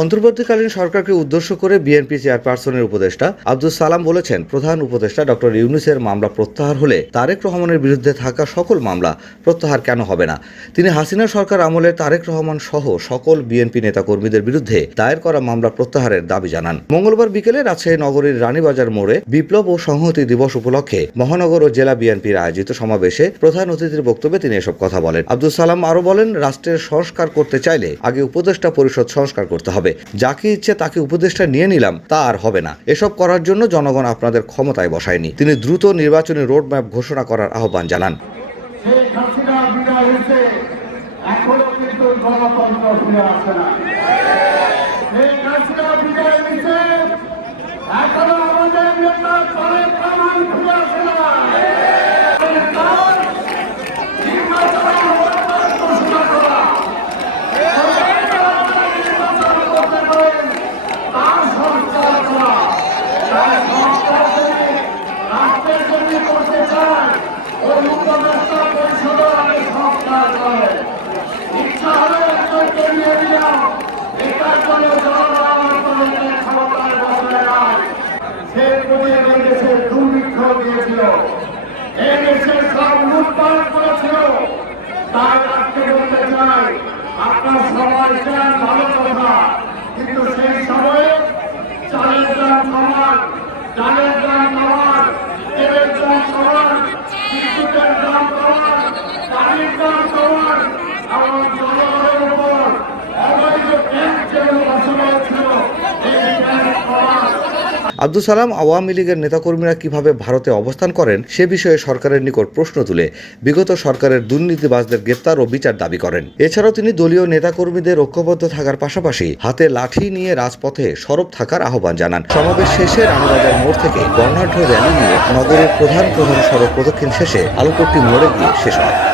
অন্তর্বর্তীকালীন সরকারকে উদ্দেশ্য করে বিএনপি চেয়ারপারসনের উপদেষ্টা আব্দুস সালাম বলেছেন, প্রধান উপদেষ্টা ডক্টর ইউনূসের মামলা প্রত্যাহার হলে তারেক রহমানের বিরুদ্ধে থাকা সকল মামলা প্রত্যাহার কেন হবে না। তিনি হাসিনা সরকার আমলে তারেক রহমান সহ সকল বিএনপি নেতাকর্মীদের বিরুদ্ধে দায়ের করা মামলা প্রত্যাহারের দাবি জানান। মঙ্গলবার বিকেলে রাজশাহী নগরীর রানীবাজার মোড়ে বিপ্লব ও সংহতি দিবস উপলক্ষে মহানগর ও জেলা বিএনপির আয়োজিত সমাবেশে প্রধান অতিথির বক্তব্যে তিনি এসব কথা বলেন। আব্দুস সালাম আরও বলেন, রাষ্ট্রের সংস্কার করতে চাইলে আগে উপদেষ্টা পরিষদ সংস্কার করতে হবে। যাকে ইচ্ছে তাকে উপদেষ্টা নিয়ে নিলাম তা আর হবে না। এসব করার জন্য জনগণ আপনাদের ক্ষমতায় বসায়নি। তিনি দ্রুত নির্বাচনী রোডম্যাপ ঘোষণা করার আহ্বান জানান। আপনার সবাই চান ভালো কথা, কিন্তু সেই সময়ে চালের দাম সমান, ডালের দাম সমান, তেলের দাম সমান, বিদ্যুতের দাম সমান, পানির দাম সমান, এবং জনগণের উপর অবৈধ ট্যাক্স যেগুলো বসানো হয়েছিল এই ট্যাক্স সমান। আব্দুস সালাম আওয়ামী লীগের নেতাকর্মীরা কিভাবে ভারতে অবস্থান করেন সে বিষয়ে সরকারের নিকট প্রশ্ন তুলে বিগত সরকারের দুর্নীতিবাজদের গ্রেপ্তার ও বিচার দাবি করেন। এছাড়াও তিনি দলীয় নেতাকর্মীদের ঐক্যবদ্ধ থাকার পাশাপাশি হাতে লাঠি নিয়ে রাজপথে সরব থাকার আহ্বান জানান। সমাবেশ শেষে রানীবাজার মোড় থেকে বর্ণাঢ্য র্যালি নিয়ে নগরের প্রধান সড়ক প্রদক্ষিণ শেষে আলোকট্টি মোড়ে গিয়ে শেষ হয়।